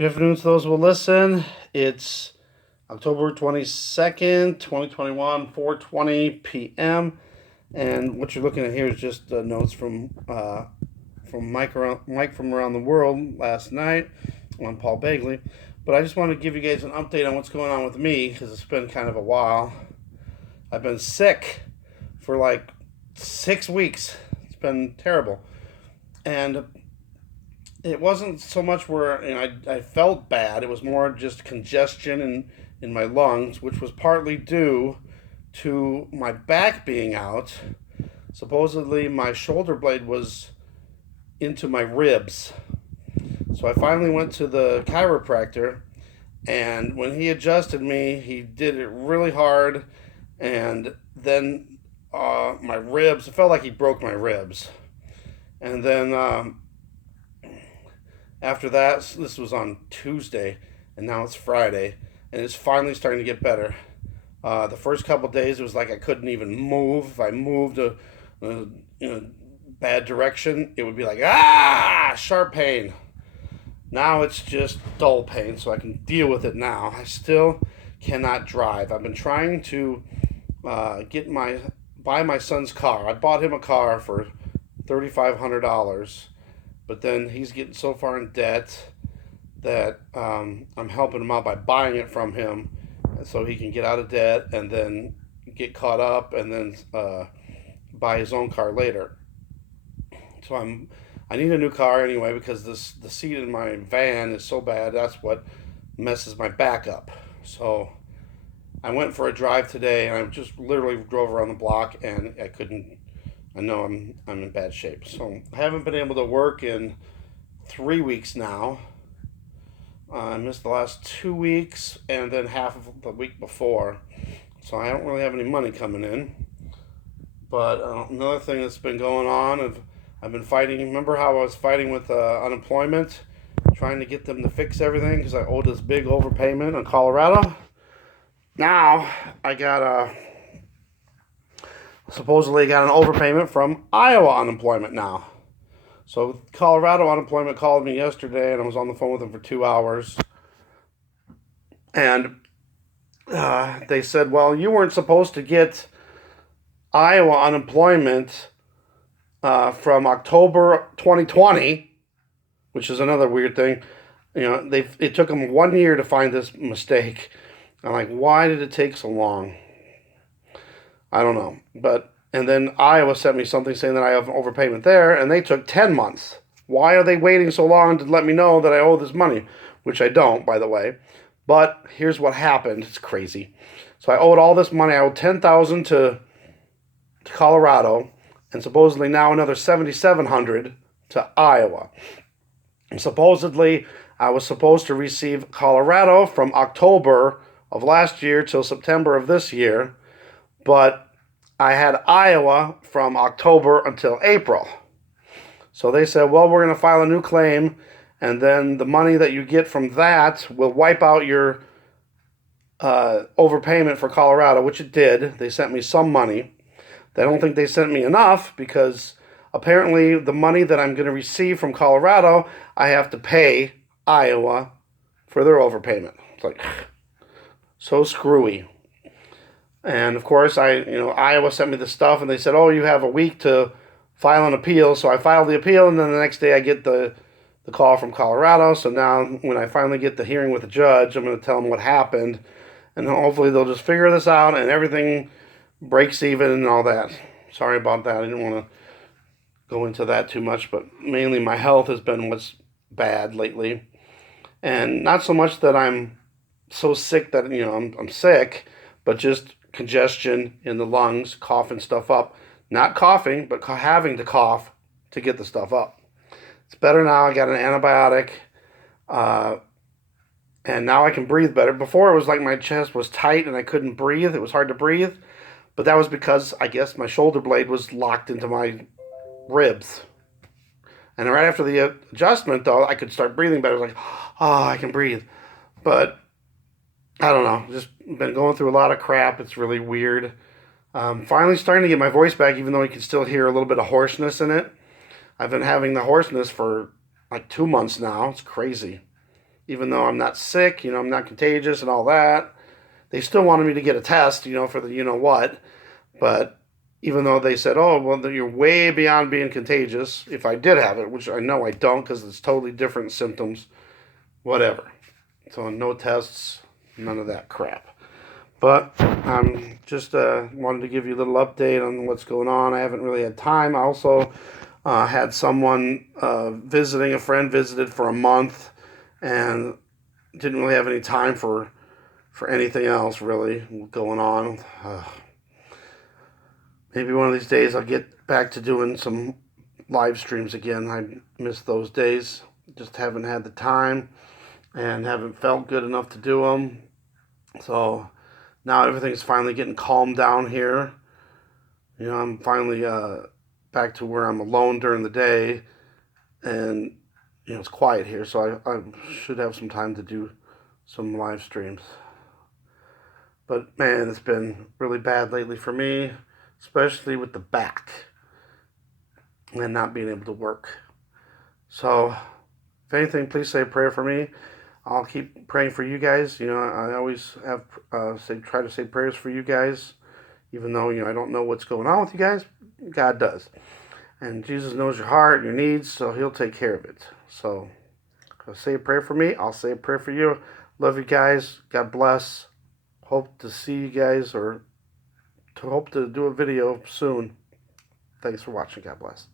Good afternoon to those who will listen. It's October 22nd, 2021, 4:20 p.m. And what you're looking at here is just notes from Mike from around the world last night on Paul Bagley. But I just want to give you guys an update on what's going on with me because it's been kind of a while. I've been sick for like 6 weeks. It's been terrible. And it wasn't so much where I felt bad. It was more just congestion in my lungs, which was partly due to my back being out. Supposedly, my shoulder blade was into my ribs. So I finally went to the chiropractor, and when he adjusted me, he did it really hard, and then my ribs, it felt like he broke my ribs. And then after that, this was on Tuesday, and now it's Friday, and it's finally starting to get better. The first couple of days, it was like I couldn't even move. If I moved in a bad direction, it would be like, sharp pain. Now it's just dull pain, so I can deal with it now. I still cannot drive. I've been trying to buy my son's car. I bought him a car for $3,500. But then he's getting so far in debt that I'm helping him out by buying it from him so he can get out of debt and then get caught up and then buy his own car later. So I need a new car anyway because the seat in my van is so bad. That's what messes my back up. So I went for a drive today and I just literally drove around the block and I couldn't. I know I'm in bad shape. So I haven't been able to work in 3 weeks now. I missed the last 2 weeks and then half of the week before. So I don't really have any money coming in. But another thing that's been going on, I've been fighting. Remember how I was fighting with unemployment, trying to get them to fix everything because I owed this big overpayment in Colorado? Now I got supposedly got an overpayment from Iowa unemployment now. So Colorado unemployment called me yesterday, and I was on the phone with them for 2 hours. And they said, well, you weren't supposed to get Iowa unemployment from October 2020, which is another weird thing. It took them 1 year to find this mistake. I'm like, why did it take so long? I don't know. And then Iowa sent me something saying that I have an overpayment there, and they took 10 months. Why are they waiting so long to let me know that I owe this money? Which I don't, by the way. But here's what happened. It's crazy. So I owed all this money. I owed $10,000 to Colorado, and supposedly now another $7,700 to Iowa. And supposedly I was supposed to receive Colorado from October of last year till September of this year. But I had Iowa from October until April. So they said, well, we're going to file a new claim, and then the money that you get from that will wipe out your overpayment for Colorado, which it did. They sent me some money. I don't think they sent me enough because apparently the money that I'm going to receive from Colorado, I have to pay Iowa for their overpayment. It's like, so screwy. And of course, Iowa sent me the stuff, and they said, "Oh, you have a week to file an appeal." So I filed the appeal, and then the next day I get the call from Colorado. So now, when I finally get the hearing with the judge, I'm going to tell them what happened, and hopefully they'll just figure this out, and everything breaks even and all that. Sorry about that. I didn't want to go into that too much, but mainly my health has been what's bad lately, and not so much that I'm so sick that I'm sick, but just congestion in the lungs, coughing stuff up. Not coughing, but having to cough to get the stuff up. It's better now. I got an antibiotic, and now I can breathe better. Before, it was like my chest was tight and I couldn't breathe. It was hard to breathe, but that was because I guess my shoulder blade was locked into my ribs. And right after the adjustment, though, I could start breathing better. I was like, I can breathe. But I don't know. Just been going through a lot of crap. It's really weird. Finally starting to get my voice back, even though you can still hear a little bit of hoarseness in it. I've been having the hoarseness for like 2 months now. It's crazy. even though I'm not sick, I'm not contagious and all that. They still wanted me to get a test, for the what. But even though they said, oh, well, you're way beyond being contagious, if I did have it, which I know I don't because it's totally different symptoms, whatever. So no tests, none of that crap. But I'm just wanted to give you a little update on what's going on. I haven't really had time. I also had someone visiting, a friend visited for a month, and didn't really have any time for anything else really going on. Maybe one of these days I'll get back to doing some live streams again. I miss those days. Just haven't had the time and haven't felt good enough to do them. So now everything's finally getting calmed down here. I'm finally back to where I'm alone during the day, and it's quiet here, so I should have some time to do some live streams. But man, it's been really bad lately for me, especially with the back and not being able to work. So, if anything, please say a prayer for me. I'll keep praying for you guys. I always have try to say prayers for you guys, even though I don't know what's going on with you guys. God does, and Jesus knows your heart, your needs, so He'll take care of it. So, say a prayer for me. I'll say a prayer for you. Love you guys. God bless. Hope to see you guys, or to hope to do a video soon. Thanks for watching. God bless.